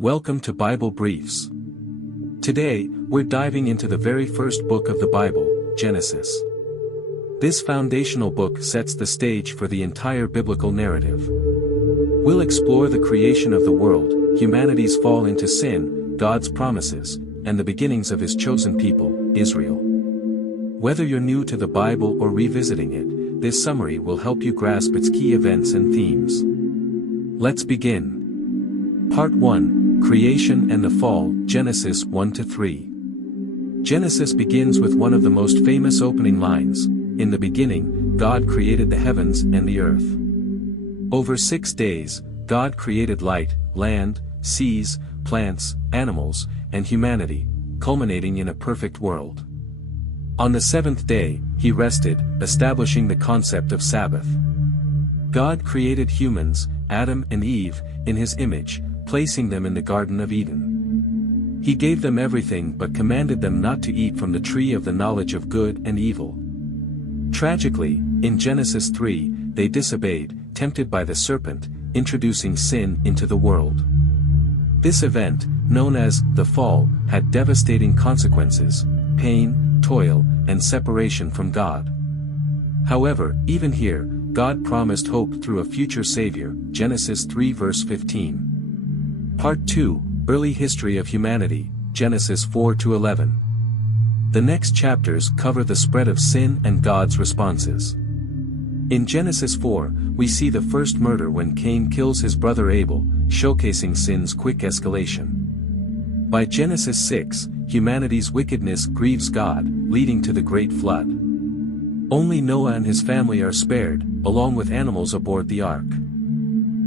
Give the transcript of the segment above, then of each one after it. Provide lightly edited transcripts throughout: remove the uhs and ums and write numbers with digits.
Welcome to Bible Briefs. Today, we're diving into the very first book of the Bible, Genesis. This foundational book sets the stage for the entire biblical narrative. We'll explore the creation of the world, humanity's fall into sin, God's promises, and the beginnings of His chosen people, Israel. Whether you're new to the Bible or revisiting it, this summary will help you grasp its key events and themes. Let's begin. Part 1. Creation and the Fall, Genesis 1-3. Genesis begins with one of the most famous opening lines, "In the beginning, God created the heavens and the earth." Over 6 days, God created light, land, seas, plants, animals, and humanity, culminating in a perfect world. On the seventh day, He rested, establishing the concept of Sabbath. God created humans, Adam and Eve, in His image, placing them in the Garden of Eden. He gave them everything but commanded them not to eat from the tree of the knowledge of good and evil. Tragically, in Genesis 3, they disobeyed, tempted by the serpent, introducing sin into the world. This event, known as the Fall, had devastating consequences: pain, toil, and separation from God. However, even here, God promised hope through a future Savior, Genesis 3 verse 15. Part 2, Early History of Humanity, Genesis 4-11. The next chapters cover the spread of sin and God's responses. In Genesis 4, we see the first murder when Cain kills his brother Abel, showcasing sin's quick escalation. By Genesis 6, humanity's wickedness grieves God, leading to the Great Flood. Only Noah and his family are spared, along with animals aboard the ark.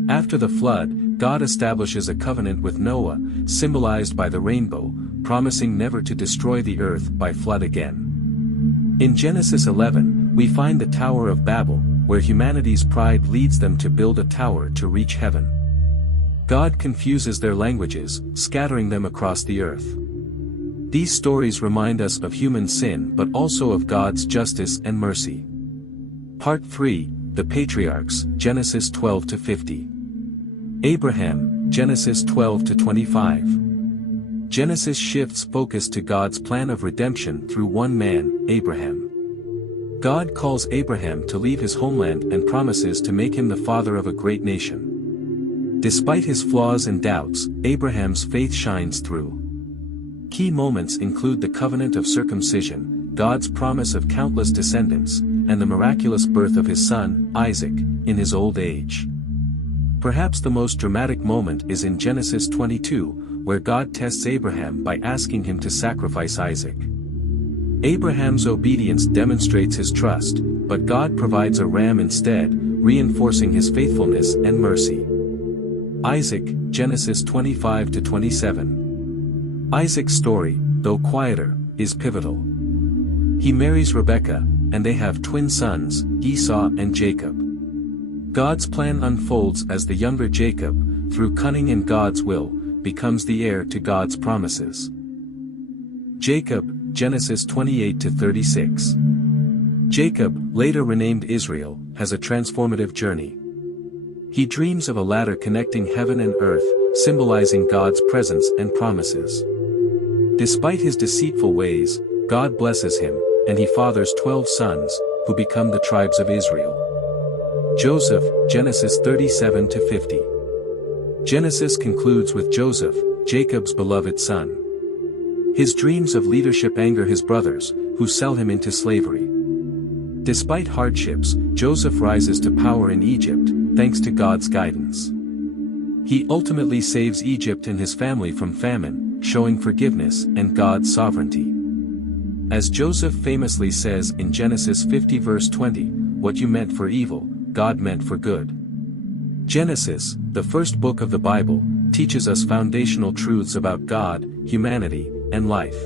After the flood, God establishes a covenant with Noah, symbolized by the rainbow, promising never to destroy the earth by flood again. In Genesis 11, we find the Tower of Babel, where humanity's pride leads them to build a tower to reach heaven. God confuses their languages, scattering them across the earth. These stories remind us of human sin but also of God's justice and mercy. Part 3, The Patriarchs, Genesis 12-50. Abraham, Genesis 12-25. Genesis shifts focus to God's plan of redemption through one man, Abraham. God calls Abraham to leave his homeland and promises to make him the father of a great nation. Despite his flaws and doubts, Abraham's faith shines through. Key moments include the covenant of circumcision, God's promise of countless descendants, and the miraculous birth of his son, Isaac, in his old age. Perhaps the most dramatic moment is in Genesis 22, where God tests Abraham by asking him to sacrifice Isaac. Abraham's obedience demonstrates his trust, but God provides a ram instead, reinforcing his faithfulness and mercy. Isaac, Genesis 25-27. Isaac's story, though quieter, is pivotal. He marries Rebekah, and they have twin sons, Esau and Jacob. God's plan unfolds as the younger Jacob, through cunning and God's will, becomes the heir to God's promises. Jacob, Genesis 28-36. Jacob, later renamed Israel, has a transformative journey. He dreams of a ladder connecting heaven and earth, symbolizing God's presence and promises. Despite his deceitful ways, God blesses him, and he fathers 12 sons, who become the tribes of Israel. Joseph, Genesis 37-50. Genesis concludes with Joseph, Jacob's beloved son. His dreams of leadership anger his brothers, who sell him into slavery. Despite hardships, Joseph rises to power in Egypt, thanks to God's guidance. He ultimately saves Egypt and his family from famine, showing forgiveness and God's sovereignty. As Joseph famously says in Genesis 50 verse 20, "What you meant for evil, God meant for good." Genesis, the first book of the Bible, teaches us foundational truths about God, humanity, and life.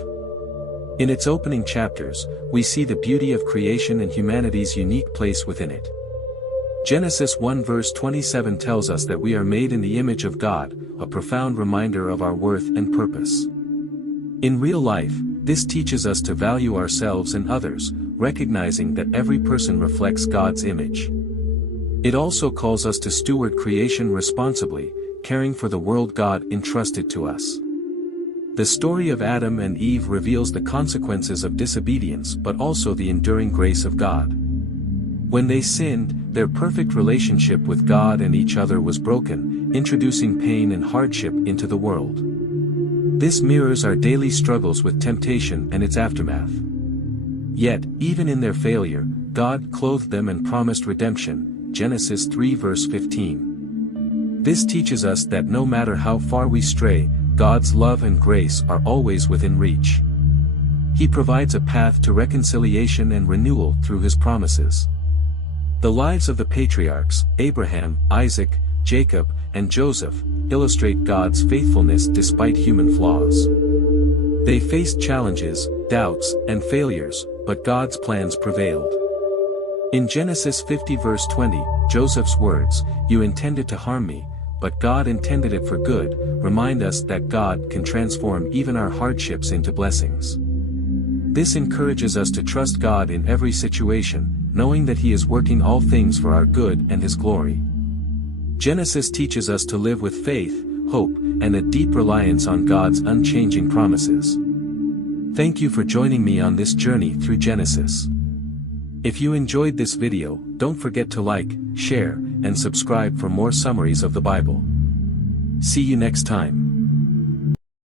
In its opening chapters, we see the beauty of creation and humanity's unique place within it. Genesis 1 verse 27 tells us that we are made in the image of God, a profound reminder of our worth and purpose. In real life, this teaches us to value ourselves and others, recognizing that every person reflects God's image. It also calls us to steward creation responsibly, caring for the world God entrusted to us. The story of Adam and Eve reveals the consequences of disobedience but also the enduring grace of God. When they sinned, their perfect relationship with God and each other was broken, introducing pain and hardship into the world. This mirrors our daily struggles with temptation and its aftermath. Yet, even in their failure, God clothed them and promised redemption, Genesis 3 verse 15. This teaches us that no matter how far we stray, God's love and grace are always within reach. He provides a path to reconciliation and renewal through His promises. The lives of the patriarchs, Abraham, Isaac, Jacob, and Joseph, illustrate God's faithfulness despite human flaws. They faced challenges, doubts, and failures, but God's plans prevailed. In Genesis 50 verse 20, Joseph's words, "You intended to harm me, but God intended it for good," remind us that God can transform even our hardships into blessings. This encourages us to trust God in every situation, knowing that He is working all things for our good and His glory. Genesis teaches us to live with faith, hope, and a deep reliance on God's unchanging promises. Thank you for joining me on this journey through Genesis. If you enjoyed this video, don't forget to like, share, and subscribe for more summaries of the Bible. See you next time.